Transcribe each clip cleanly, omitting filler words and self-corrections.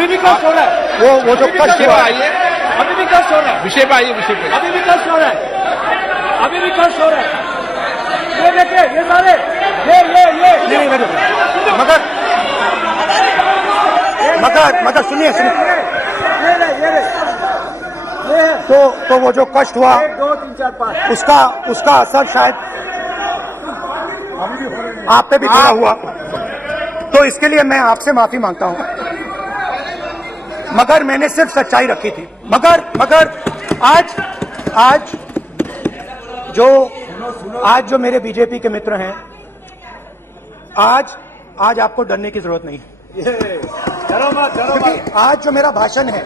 अभी भी कष्ट हो रहा है, वो जो कष्ट हुआ, आइए, अभी भी कष्ट हो रहा है, विषय पे आइए, विषय पे। अभी भी कष्ट हो रहा है, अभी भी कष्ट हो रहा है। ये देखिए, ये सारे नहीं मगर सुनिए तो वो जो कष्ट हुआ 1 2 3 4 5 उसका असर शायद आप पे भी थोड़ा हुआ, तो इसके लिए मैं आपसे माफी मांगता हूं। मगर मैंने सिर्फ सच्चाई रखी थी। मगर आज जो मेरे बीजेपी के मित्र हैं, आज आपको डरने की जरूरत नहीं है, डरो मत, क्योंकि आज जो मेरा भाषण है,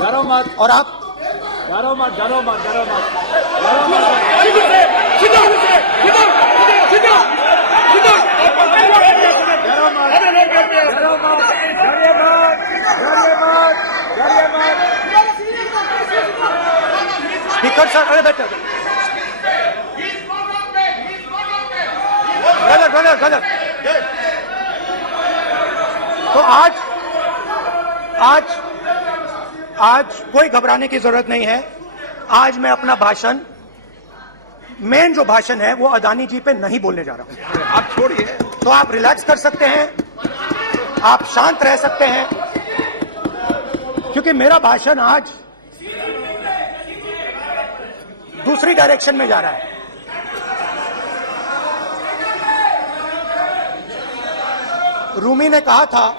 डरो मत, और आप डरो मत, डरो मत, डरो मत, स्पीकर सर, अरे बैठो, गलत। तो आज कोई घबराने की जरूरत नहीं है। आज मैं अपना भाषण, मेन जो भाषण है, वो अदानी जी पे नहीं बोलने जा रहा हूं। आप छोड़िए, तो आप रिलैक्स कर सकते हैं, आप शांत रह सकते हैं, क्योंकि मेरा भाषण आज दूसरी डायरेक्शन में जा रहा है। रूमी ने कहा था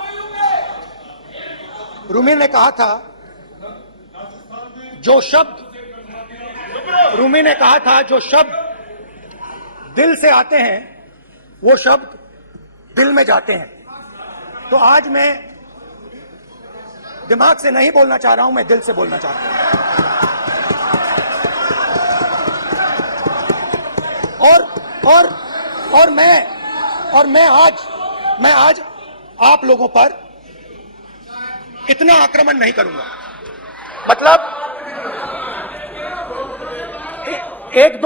जो शब्द दिल से आते हैं, वो शब्द दिल में जाते हैं। तो आज मैं दिमाग से नहीं बोलना चाह रहा हूं, मैं दिल से बोलना चाह रहा हूं। और मैं आज आप लोगों पर इतना आक्रमण नहीं करूंगा। मतलब एक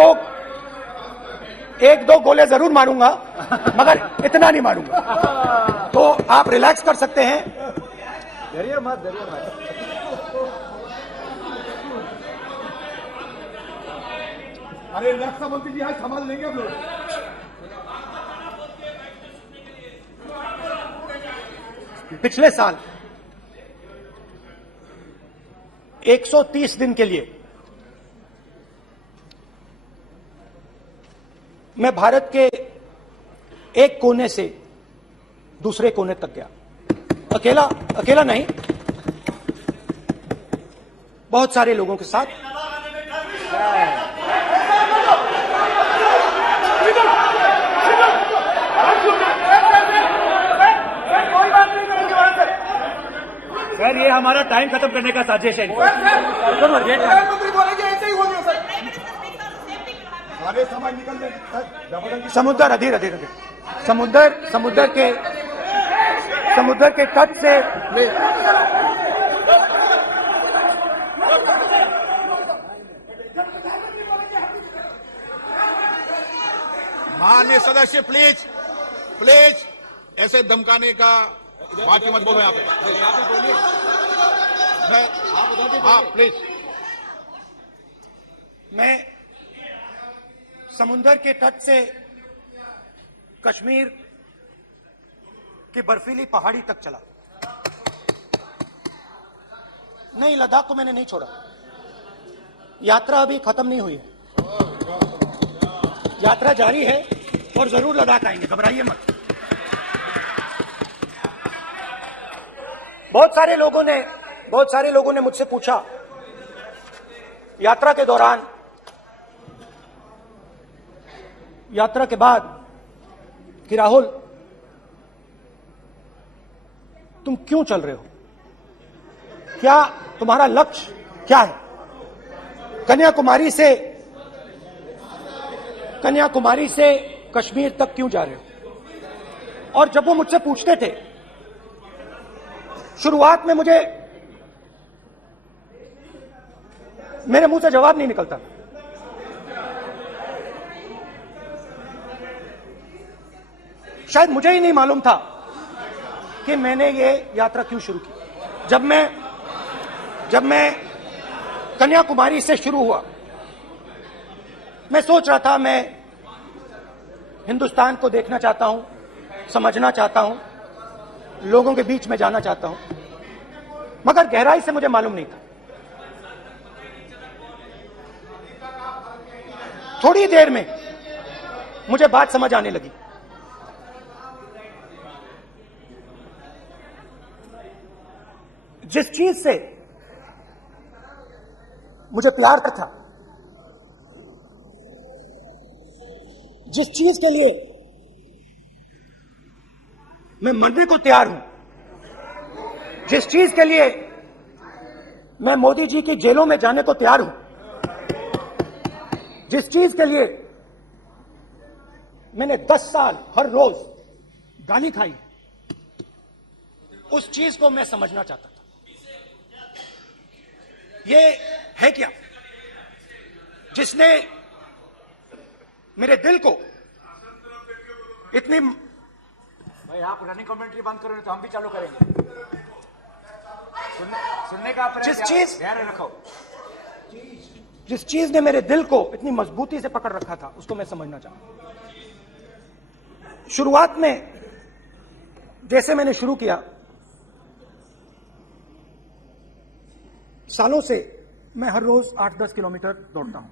दो गोले जरूर मारूंगा, मगर इतना नहीं मारूंगा। तो आप रिलैक्स कर सकते हैं। डरिए मत। अरे रक्षा मंत्री जी आज संभाल लेंगे हम लोग। पिछले साल 130 दिन के लिए मैं भारत के एक कोने से दूसरे कोने तक गया, अकेला नहीं, बहुत सारे लोगों के साथ। सर, ये हमारा टाइम खत्म करने का साजिश है। समुद्र अधीर समुद्र के तट से माननीय सदस्य, प्लीज ऐसे धमकाने का बात मत बोलो। यहाँ पे बोलिए, हाँ प्लीज। मैं समुद्र के तट से कश्मीर की बर्फीली पहाड़ी तक चला। नहीं, लद्दाख को मैंने नहीं छोड़ा। यात्रा अभी खत्म नहीं हुई है, यात्रा जारी है और जरूर लद्दाख आएंगे, घबराइए मत। बहुत सारे लोगों ने मुझसे पूछा यात्रा के दौरान, यात्रा के बाद, कि राहुल तुम क्यों चल रहे हो, क्या तुम्हारा लक्ष्य क्या है, कन्याकुमारी से कश्मीर तक क्यों जा रहे हो। और जब वो मुझसे पूछते थे, शुरुआत में मेरे मुंह से जवाब नहीं निकलता। शायद मुझे ही नहीं मालूम था कि मैंने ये यात्रा क्यों शुरू की। जब मैं कन्याकुमारी से शुरू हुआ, मैं सोच रहा था मैं हिंदुस्तान को देखना चाहता हूं, समझना चाहता हूं, लोगों के बीच में जाना चाहता हूं, मगर गहराई से मुझे मालूम नहीं था। थोड़ी देर में मुझे बात समझ आने लगी। जिस चीज से मुझे प्यार था, जिस चीज के लिए मैं मरने को तैयार हूं, जिस चीज के लिए मैं मोदी जी की जेलों में जाने को तैयार हूं, जिस चीज के लिए मैंने 10 साल हर रोज गाली खाई, उस चीज को मैं समझना चाहता था। ये है क्या जिसने मेरे दिल को इतनी। भाई आप रनिंग कमेंट्री बंद करोगे तो हम भी चालू करेंगे। सुनने का ध्यान रखो। जिस चीज ने मेरे दिल को इतनी मजबूती से पकड़ रखा था, उसको मैं समझना चाहता। शुरुआत में जैसे मैंने शुरू किया, सालों से मैं हर रोज 8-10 किलोमीटर दौड़ता हूं,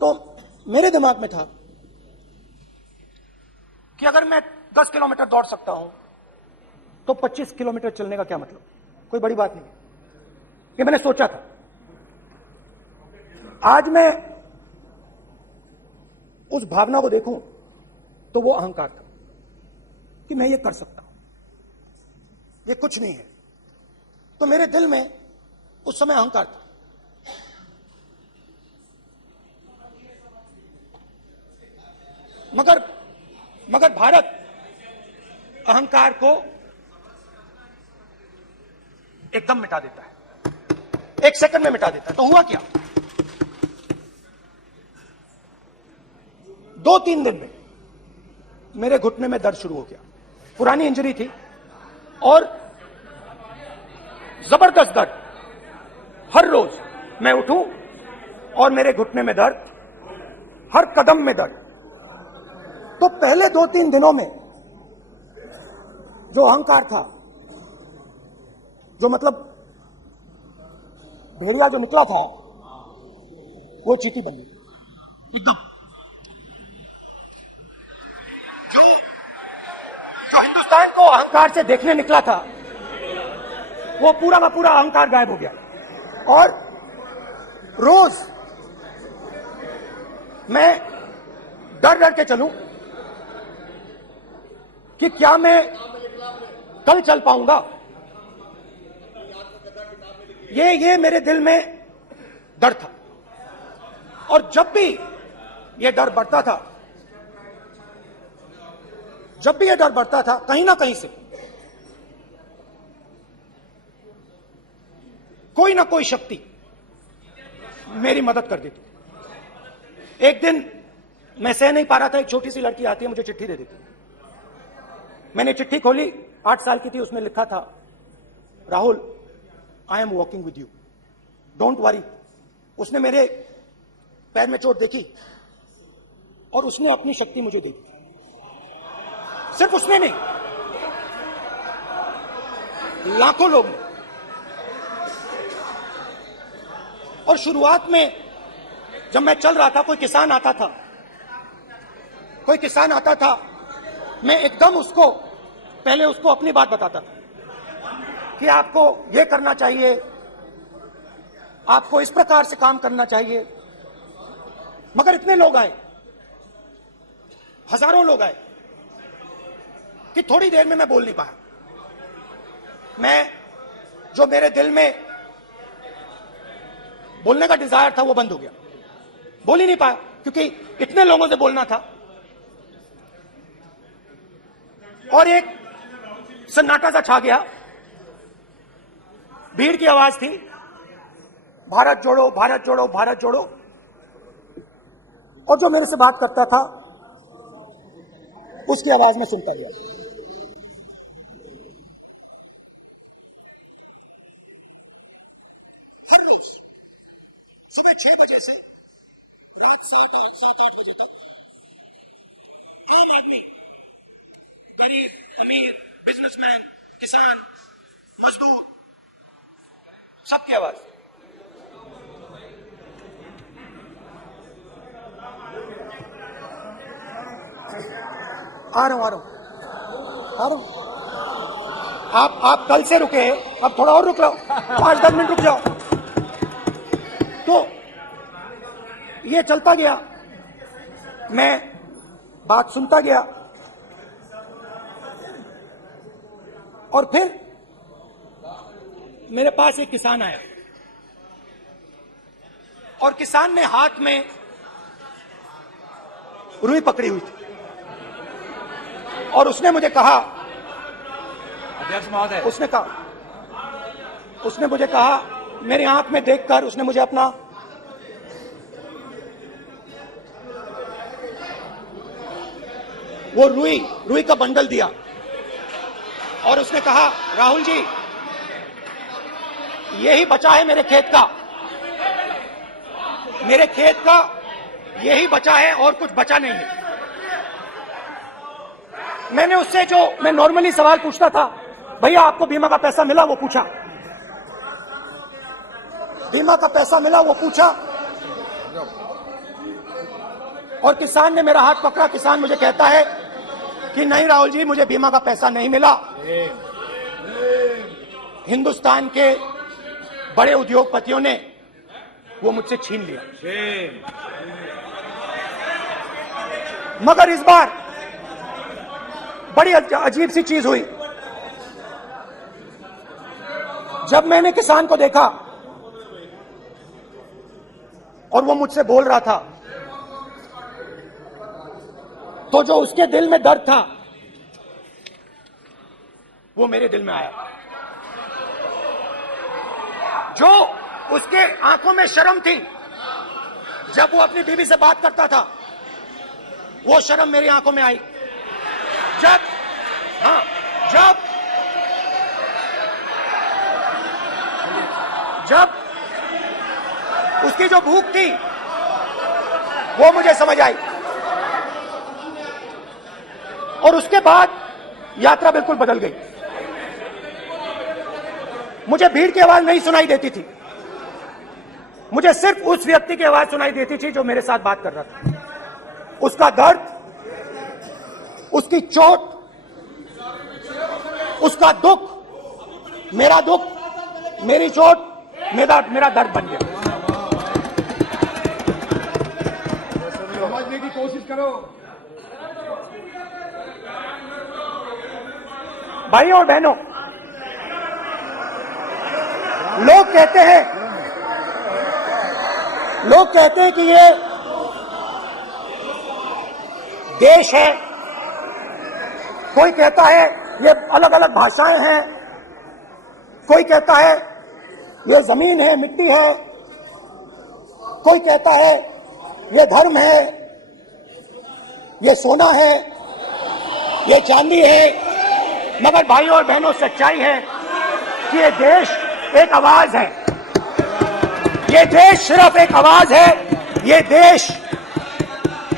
तो मेरे दिमाग में था कि अगर मैं 10 किलोमीटर दौड़ सकता हूं तो 25 किलोमीटर चलने का क्या मतलब, कोई बड़ी बात नहीं। ये मैंने सोचा था। आज मैं उस भावना को देखूं तो वो अहंकार था कि मैं ये कर सकता हूं, ये कुछ नहीं है। तो मेरे दिल में उस समय अहंकार था। मगर भारत अहंकार को एकदम मिटा देता है, 1 सेकंड में मिटा देता है। तो हुआ क्या, 2-3 दिन में मेरे घुटने में दर्द शुरू हो गया। पुरानी इंजरी थी और जबरदस्त दर्द। हर रोज मैं उठूं और मेरे घुटने में दर्द, हर कदम में दर्द। तो पहले 2-3 दिनों में जो अहंकार था, जो मतलब भेड़िया जो निकला था, वो चींटी बन गई एकदम। जो हिंदुस्तान को अहंकार से देखने निकला था, वो पूरा का पूरा अहंकार गायब हो गया। और रोज मैं डर डर के चलूं कि क्या मैं कल चल पाऊंगा। ये मेरे दिल में डर था। और जब भी ये डर बढ़ता था, कहीं ना कहीं से कोई ना कोई शक्ति मेरी मदद कर देती। एक दिन मैं सह नहीं पा रहा था, एक छोटी सी लड़की आती है, मुझे चिट्ठी दे देती। मैंने चिट्ठी खोली, 8 साल की थी, उसमें लिखा था, Rahul, I am walking with you, don't worry. उसने मेरे पैर में चोट देखी और उसने अपनी शक्ति मुझे दी। सिर्फ उसने नहीं, लाखों लोग ने। और शुरुआत में जब मैं चल रहा था, कोई किसान आता था, मैं एकदम पहले उसको अपनी बात बताता था कि आपको यह करना चाहिए, आपको इस प्रकार से काम करना चाहिए। मगर इतने लोग आए, हजारों लोग आए, कि थोड़ी देर में मैं बोल नहीं पाया। जो मेरे दिल में बोलने का डिजायर था, वो बंद हो गया। बोल ही नहीं पाया, क्योंकि इतने लोगों से बोलना था। और एक सन्नाटा सा छा गया, भीड़ की आवाज थी, भारत जोड़ो, भारत जोड़ो, भारत जोड़ो। और जो मेरे से बात करता था, उसकी आवाज में सुनता गया। 6 बजे से रात 7-8 बजे तक आम आदमी, गरीब, अमीर, बिजनेसमैन, किसान, मजदूर, सबकी आवाज। आ रहा हूं। आप कल से रुके, अब थोड़ा और रुक लो, 5-10 मिनट रुक जाओ। तो ये चलता गया, मैं बात सुनता गया, और फिर मेरे पास एक किसान आया, और किसान ने हाथ में रुई पकड़ी हुई थी, और उसने मुझे कहा, अध्यक्ष महोदय, उसने मुझे कहा, मेरी आंख में देखकर उसने मुझे अपना वो रुई का बंडल दिया, और उसने कहा, राहुल जी, यही बचा है मेरे खेत का यही बचा है, और कुछ बचा नहीं है। मैंने उससे, जो मैं नॉर्मली सवाल पूछता था, भैया आपको बीमा का पैसा मिला, वो पूछा, बीमा का पैसा मिला, वो पूछा, और किसान ने मेरा हाथ पकड़ा। किसान मुझे कहता है कि नहीं राहुल जी, मुझे बीमा का पैसा नहीं मिला, हिंदुस्तान के बड़े उद्योगपतियों ने वो मुझसे छीन लिया। मगर इस बार बड़ी अजीब सी चीज हुई। जब मैंने किसान को देखा और वो मुझसे बोल रहा था, तो जो उसके दिल में दर्द था वो मेरे दिल में आया। जो उसके आंखों में शर्म थी जब वो अपनी बीवी से बात करता था, वो शर्म मेरी आंखों में आई। जब उसकी जो भूख थी वो मुझे समझ आई, और उसके बाद यात्रा बिल्कुल बदल गई। मुझे भीड़ की आवाज नहीं सुनाई देती थी, मुझे सिर्फ उस व्यक्ति की आवाज सुनाई देती थी जो मेरे साथ बात कर रहा था। उसका दर्द, उसकी चोट, उसका दुख, मेरा दुख, मेरी चोट, मेरा दर्द बन गया। समझने की कोशिश करो। भाइयों और बहनों, लोग कहते हैं कि ये देश है, कोई कहता है ये अलग अलग भाषाएं हैं, कोई कहता है ये जमीन है, मिट्टी है, कोई कहता है ये धर्म है, ये सोना है, ये चांदी है। मगर भाइयों और बहनों, सच्चाई है कि ये देश एक आवाज है, ये देश सिर्फ एक आवाज है। ये देश,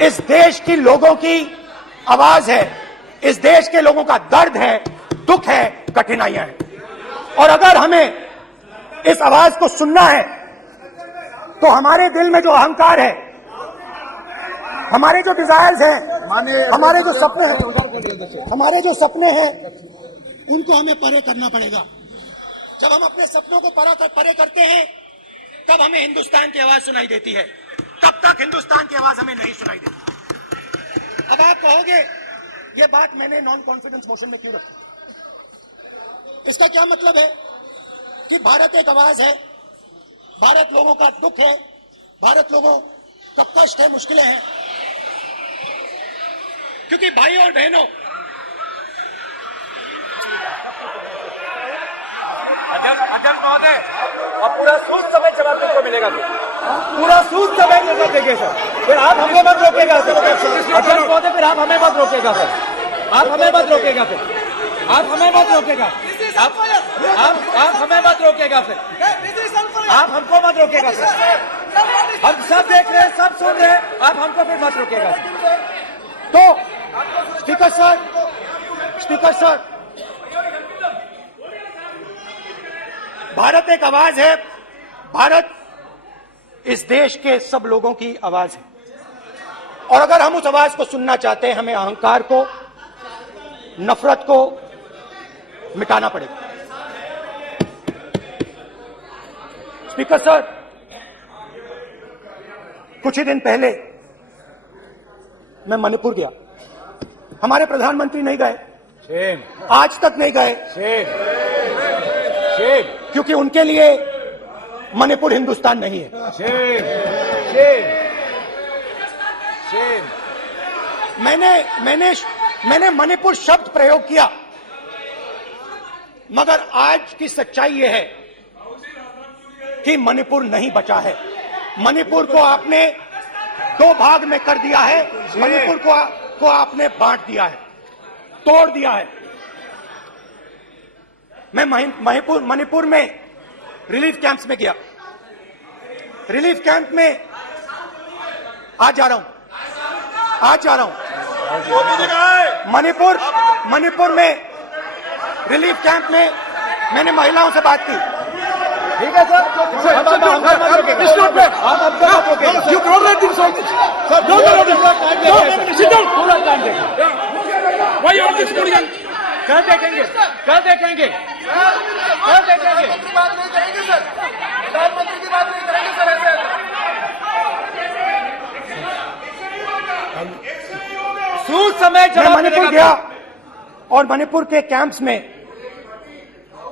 इस देश की लोगों की आवाज है, इस देश के लोगों का दर्द है, दुख है, कठिनाइयां हैं। और अगर हमें इस आवाज को सुनना है तो हमारे दिल में जो अहंकार है, हमारे जो डिजायर्स हैं, हमारे जो सपने हैं, उनको हमें परे करना पड़ेगा। जब हम अपने सपनों को परे करते हैं, तब हमें हिंदुस्तान की आवाज सुनाई देती है, तब तक हिंदुस्तान की आवाज हमें नहीं सुनाई देती। अब आप कहोगे ये बात मैंने नॉन कॉन्फिडेंस मोशन में क्यों रखी? इसका क्या मतलब है कि भारत एक आवाज है, भारत लोगों का दुख है, भारत लोगों का कष्ट है, मुश्किलें हैं। क्योंकि भाइयों और बहनों, अध्यक्ष महोदय, अब पूरा सूद समय जवाब को मिलेगा, पूरा सूद समय जवाब देंगे सर। फिर आप हमें मत रोकेगा सर, अध्यक्ष महोदय, फिर आप हमें मत रोकेगा सर, आप हमें मत रोकेगा फिर, आप हमें मत रोकेगा, आप हमें मत रोकेगा फिर, आप हमको मत रोकेगा सर। हम सब देख रहे हैं, सब सुन रहे हैं, आप हमको फिर मत रोकेगा। तो स्पीकर सर, भारत एक आवाज है, भारत इस देश के सब लोगों की आवाज है, और अगर हम उस आवाज को सुनना चाहते हैं, हमें अहंकार को, नफरत को मिटाना पड़ेगा। स्पीकर सर, कुछ ही दिन पहले मैं मणिपुर गया, हमारे प्रधानमंत्री नहीं गए, आज तक नहीं गए, क्योंकि उनके लिए मणिपुर हिंदुस्तान नहीं है। मैंने मणिपुर शब्द प्रयोग किया, मगर आज की सच्चाई यह है कि मणिपुर नहीं बचा है। मणिपुर को आपने दो भाग में कर दिया है, मणिपुर को आपने बांट दिया है, तोड़ दिया है। मैं मणिपुर में रिलीफ कैंप्स में गया, रिलीफ कैंप में आज जा रहा हूं मणिपुर में रिलीफ कैंप में मैंने महिलाओं से बात की। ठीक है सर, कल देखेंगे। प्रधानमंत्री की बात नहीं करेंगे सर, प्रधानमंत्री की बात नहीं करेंगे सर ऐसे। समय मैं मणिपुर गया और मणिपुर के कैंप्स में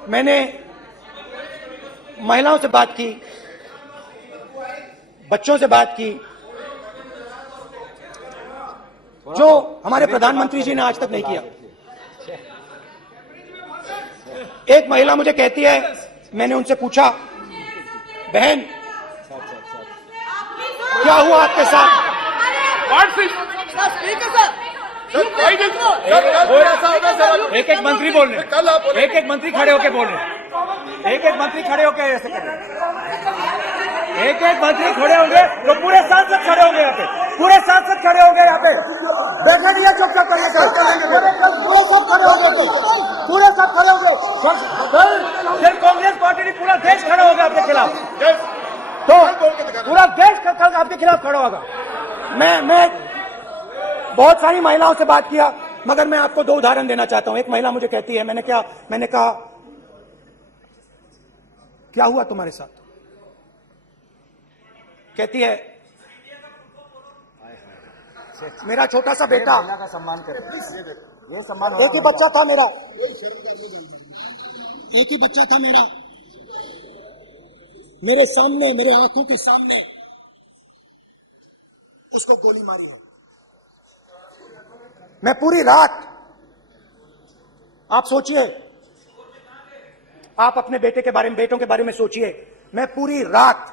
मैंने महिलाओं से बात की, बच्चों से बात की, जो हमारे प्रधानमंत्री जी ने आज तक नहीं किया। एक महिला मुझे कहती है, मैंने उनसे पूछा, बहन क्या हुआ आपके साथ? एक एक मंत्री बोल रहे, एक एक मंत्री खड़े होके बोल रहे, एक एक मंत्री खड़े होके ऐसे कर रहे, एक एक मंत्री खड़े होंगे तो पूरे सांसद खड़े होंगे यहाँ पे, पूरे सांसद खड़े होंगे यहाँ पे। बैठे नहीं है, चुपचाप करिए सर, पूरे सब खड़े हो गए, पूरे सब खड़े हो गए। फिर कांग्रेस पार्टी ने पूरा देश खड़ा होगा आपके खिलाफ, तो पूरा देश कल आपके खिलाफ खड़ा होगा। मैं बहुत सारी महिलाओं से बात किया, मगर मैं आपको दो उदाहरण देना चाहता हूं। एक महिला मुझे कहती है, मैंने कहा क्या हुआ तुम्हारे साथ? कहती है, मेरा छोटा सा बेटा, का सम्मान करें, ये सम्मान एक ही बच्चा था मेरा, एक ही बच्चा था मेरा, मेरे सामने, मेरे आंखों के सामने उसको गोली मारी है। मैं पूरी रात, आप सोचिए, आप अपने बेटे के बारे में, बेटों के बारे में सोचिए, मैं पूरी रात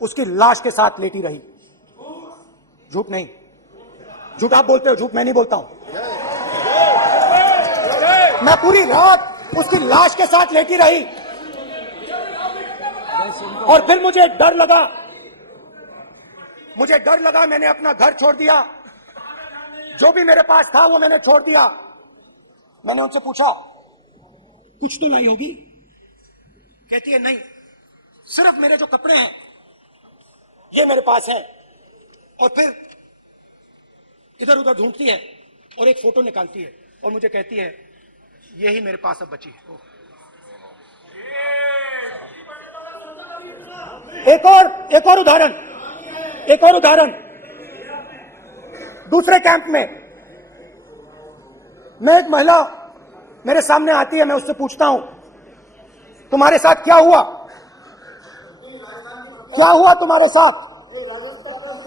उसकी लाश के साथ लेटी रही। झूठ नहीं, झूठ आप बोलते हो, झूठ मैं नहीं बोलता हूं। मैं पूरी रात उसकी लाश के साथ लेटी रही, और फिर मुझे डर लगा, मैंने अपना घर छोड़ दिया, जो भी मेरे पास था वो मैंने छोड़ दिया। मैंने उनसे पूछा, कुछ तो लाई होगी? कहती है, नहीं, सिर्फ मेरे जो कपड़े हैं ये मेरे पास हैं। और फिर इधर उधर ढूंढती है और एक फोटो निकालती है और मुझे कहती है, यही मेरे पास अब बची है। एक और उदाहरण, दूसरे कैंप में मैं, एक महिला मेरे सामने आती है, मैं उससे पूछता हूं, तुम्हारे साथ क्या हुआ तुम्हारे साथ?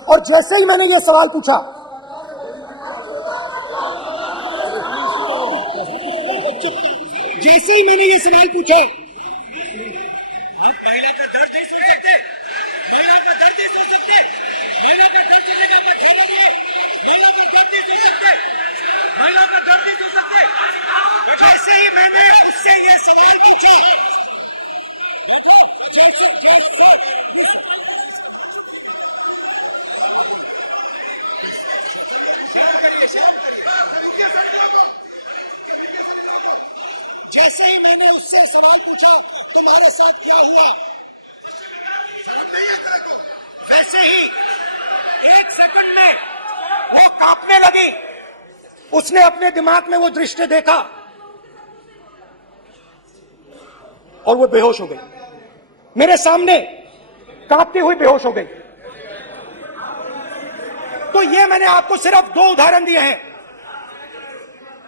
और जैसे ही मैंने ये सवाल पूछा, आप महिला का दर्द नहीं सुन सकते, महिला का दर्द नहीं सुन सकते, महिला का दर्द सुनने का आप खेलोगे, महिला का दर्द नहीं सुन सकते, महिला का दर्द नहीं सुन सकते। जैसे ही मैंने उससे ये सवाल पूछा, जैसे ही मैंने उससे सवाल पूछा तुम्हारे साथ क्या हुआ, वैसे ही 1 सेकंड में वो कांपने लगी। उसने अपने दिमाग में वो दृश्य देखा और वो बेहोश हो गई। मेरे सामने कांपती हुई बेहोश हो गई। तो ये मैंने आपको सिर्फ 2 उदाहरण दिए हैं।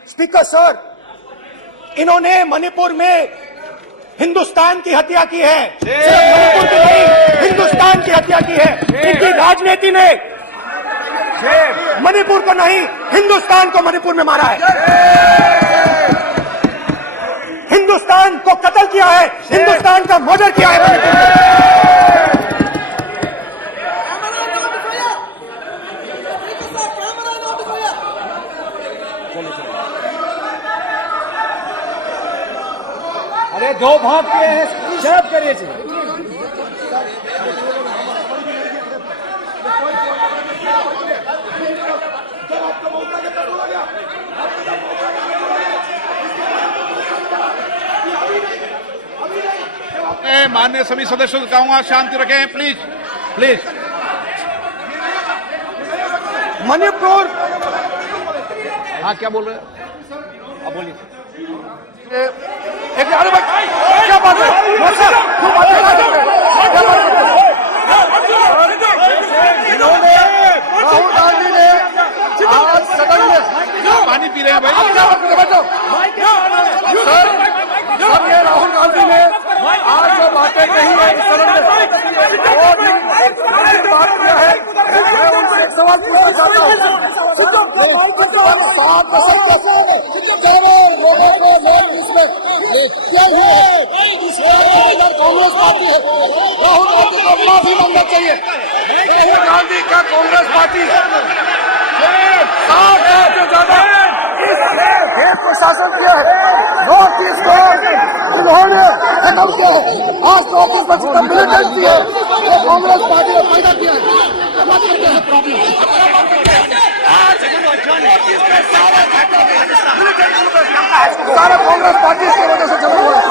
स्पीकर सर, इन्होंने मणिपुर में हिंदुस्तान की हत्या की है। सिर्फ मणिपुर की नहीं, हिंदुस्तान की हत्या की है। इनकी राजनीति ने मणिपुर को नहीं, हिंदुस्तान को मणिपुर में मारा है। हिंदुस्तान को कत्ल किया है, हिंदुस्तान का मर्डर किया है मणिपुर में। अरे 2 भाग किए हैं, शर्त करिए जी। माननीय सभी सदस्यों से कहूंगा शांति रखें, प्लीज प्लीज। मणिपुर, हाँ क्या बोल रहे हैं? अब बोलिए। एक क्या बात है? इन्होंने राहुल गांधी ने आज सदन में पानी पी रहे हैं भाई। सर, ये राहुल गांधी ने आज जो बातें कही है इस सदन में, और बात किया है, मैं उनसे एक सवाल पूछना चाहता हूँ। 7 दशक कैसे लोगों को इसमें क्या हुआ है? कांग्रेस पार्टी है, राहुल गांधी को माफी मांगना चाहिए। राहुल गांधी का कांग्रेस पार्टी 7 साल से ज्यादा खेत प्रशासन किया है, नॉर्थ ईस्ट को इन्होंने खत्म किया है। आज नॉर्थ ईस्ट में जितना मिलिटेंसी है वो कांग्रेस पार्टी ने पैदा किया है। सारा कांग्रेस पार्टी की वजह से जमा हुआ है।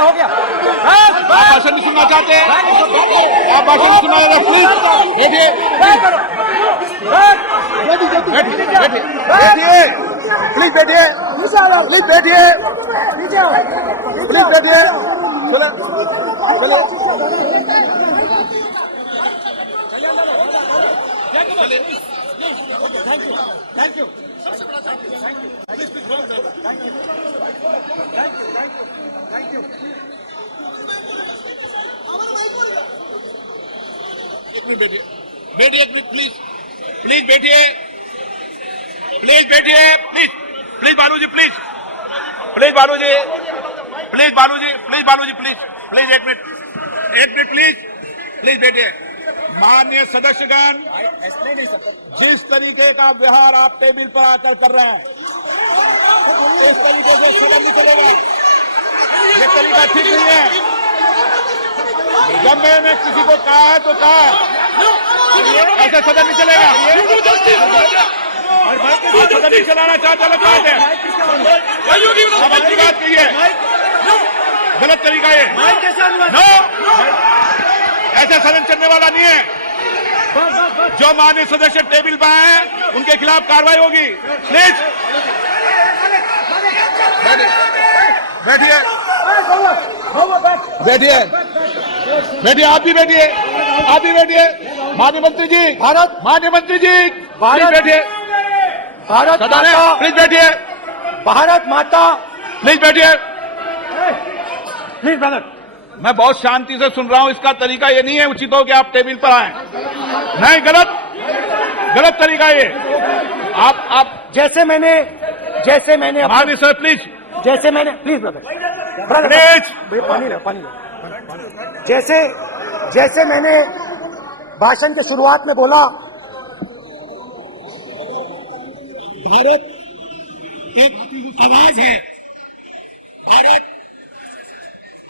हो गया। आप भाषण नहीं सुनना चाहते हैं? आप भाषण नहीं सुनना चाहते? प्लीज बैठिए, बैठिए, प्लीज बैठिए, प्लीज बैठिए, प्लीज बैठिए। चले थैंक यू। एक मिनट बैठिए, बैठिए एक मिनट प्लीज, प्लीज बैठिए, प्लीज बैठिए, please please Baluji, please please Baluji, please Baluji, please Baluji, please please एक मिनट प्लीज प्लीज बैठिए। माननीय सदस्यगण, जिस तरीके का व्यवहार आप टेबल पर आकर कर रहे हैं, इस तरीके से सदन नहीं चलेगा। ये तरीका ठीक नहीं है। जब मैंने किसी को कहा है तो कहा है, ऐसे सदन नहीं चलेगा। सदन नहीं चलाना चाहते लोग बात है, अब अच्छी बात नहीं है, गलत तरीका ये। नो, ऐसे सदन चलने वाला नहीं है। जो माननीय सदस्य टेबल पर आए हैं उनके खिलाफ कार्रवाई होगी। प्लीज बैठिए, बैठिए, बैठिए, आप भी बैठिए, आप भी बैठिए। माननीय मंत्री जी, माननीय मंत्री जी, प्लीज बैठिए। भारत माता, प्लीज बैठिए, भारत माता, प्लीज बैठिए। Please brother. मैं बहुत शांति से सुन रहा हूं। इसका तरीका ये नहीं है उचित हो कि आप टेबल पर आए। नहीं, गलत तरीका ये। आप जैसे मैंने जैसे मैंने माननीय सर प्लीज जैसे मैंने प्लीज ब्रदर प्लीज पानी लो जैसे जैसे मैंने भाषण के शुरुआत में बोला, भारत एक आवाज है, भारत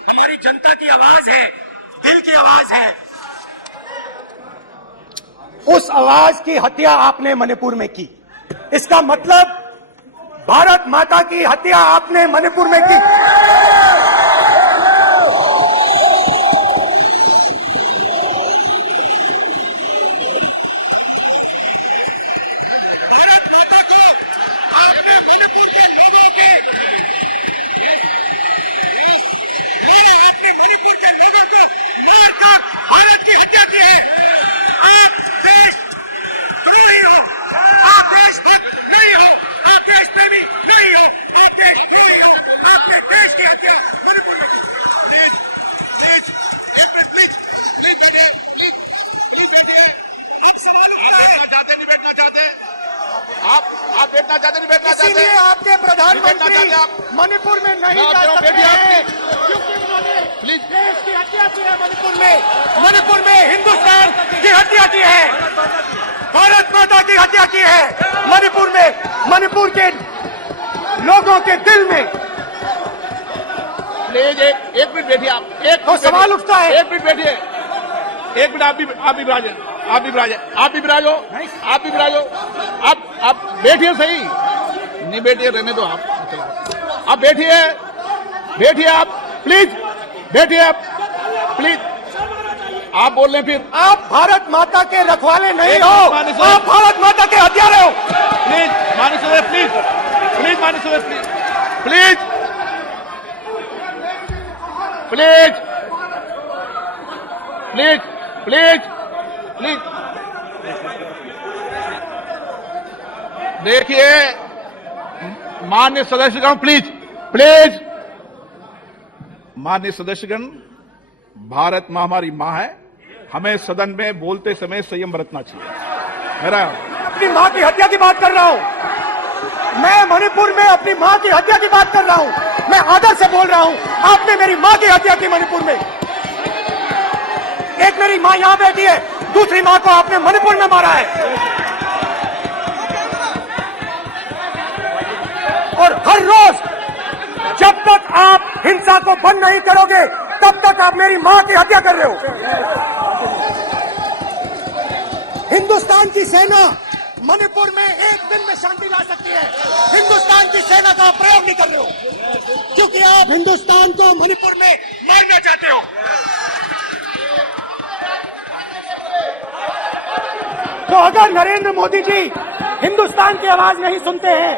हमारी जनता की आवाज है, दिल की आवाज है। उस आवाज की हत्या आपने मणिपुर में की। इसका मतलब भारत माता की हत्या आपने मणिपुर में की। इसीलिए आपके प्रधानमंत्री मणिपुर में नहीं जा सकते हैं, क्योंकि उन्होंने देश की हत्या की है। मणिपुर में हिंदुस्तान की हत्या की है, भारत माता की हत्या की है। मणिपुर के लोगों के दिल में प्लीज एक मिनट बैठिए आप। एक तो सवाल उठता है। एक मिनट बैठिए, एक मिनट आप भी विराजो। आप बैठिए सही, नहीं बैठिए रहने दो आप बैठिए आप प्लीज बैठिए आप प्लीज। आप बोल रहे हैं फिर आप भारत माता के रखवाले नहीं एक हो, माननीय सर। आप भारत माता के हत्यारे हो। प्लीज माननीय सदस्य प्लीज माननीय सदस्य प्लीज देखिए माननीय सदस्यगण प्लीज माननीय सदस्यगण, भारत माँ हमारी माँ है, हमें सदन में बोलते समय संयम बरतना चाहिए। मेरा अपनी माँ की हत्या की बात कर रहा हूँ मैं, मणिपुर में अपनी माँ की हत्या की बात कर रहा हूँ मैं, आदर से बोल रहा हूँ। आपने मेरी माँ की हत्या की मणिपुर में। एक मेरी माँ यहाँ बैठी है, दूसरी माँ को आपने मणिपुर में मारा है। और हर रोज जब तक आप हिंसा को बंद नहीं करोगे तब तक आप मेरी माँ की हत्या कर रहे हो। हिंदुस्तान की सेना मणिपुर में एक दिन में शांति ला सकती है। हिंदुस्तान की सेना का प्रयोग नहीं कर रहे हो, क्योंकि आप हिंदुस्तान को मणिपुर में मारना चाहते हो। तो अगर नरेंद्र मोदी जी हिंदुस्तान की आवाज नहीं सुनते हैं,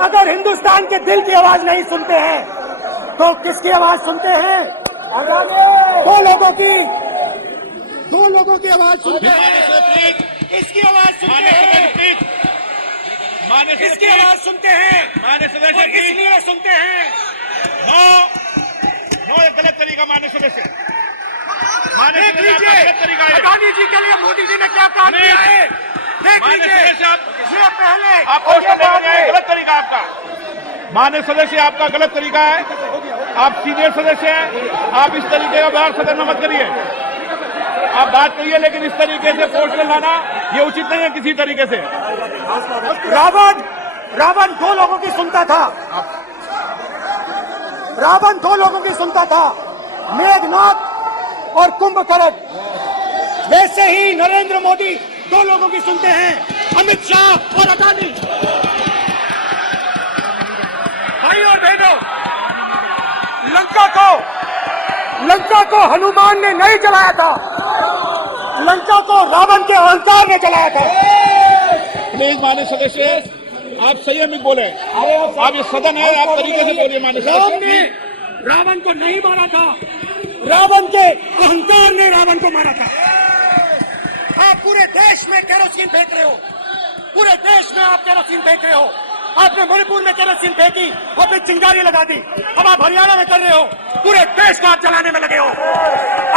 अगर हिंदुस्तान के दिल की आवाज नहीं सुनते हैं, तो किसकी आवाज सुनते हैं? दो लोगों की आवाज सुनते हैं। इसकी आवाज सुनते हैं, इसकी आवाज सुनते हैं, और इसलिए सुनते हैं। नो ये गलत तरीका माननीय सदस्य। देख लीजिए अडानी जी के लिए मोदी जी ने क्या काम किया है। देख लीजिए ये पहले गलत तरीका आपका माननीय सदस्य, आपका गलत तरीका है। आप सीनियर सदस्य हैं, आप इस तरीके का बाहर सदन में मत करिए। आप बात करिए, लेकिन इस तरीके से पोस्टर लाना ये उचित नहीं है किसी तरीके से। रावण दो लोगों की सुनता था, रावण दो लोगों की सुनता था, मेघनाथ और कुंभकर्ण। वैसे ही नरेंद्र मोदी दो लोगों की सुनते हैं, अमित शाह और अडानी। भाई और बहनों, लंका को हनुमान ने नहीं जलाया था, लंका को रावण के अहंकार ने जलाया था। प्लीज माननीय सदस्य, आप संयमित बोले। आप ये सदन है, आप तरीके से बोलिए। माननीय सदस्य, रावण को नहीं मारा था, रावण के अहंकार ने रावण को मारा था। आप पूरे देश में केरोसिन फेंक रहे हो, पूरे देश में आप केरोसिन फेंक रहे हो। आपने मणिपुर में केरोसिन फेंकी और फिर चिंगारी लगा दी। अब आप हरियाणा में कर रहे हो, पूरे देश को आप जलाने में लगे हो।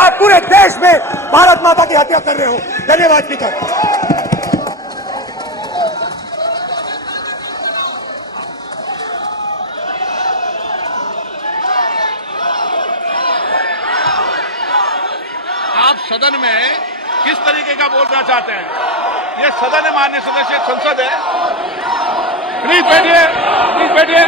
आप पूरे देश में भारत माता की हत्या कर रहे हो। धन्यवाद स्पीकर। आप सदन में किस तरीके का बोलना चाहते हैं? ये सदन है, माननीय सदस्य संसद है। प्लीज बैठिए, प्लीज बैठिए।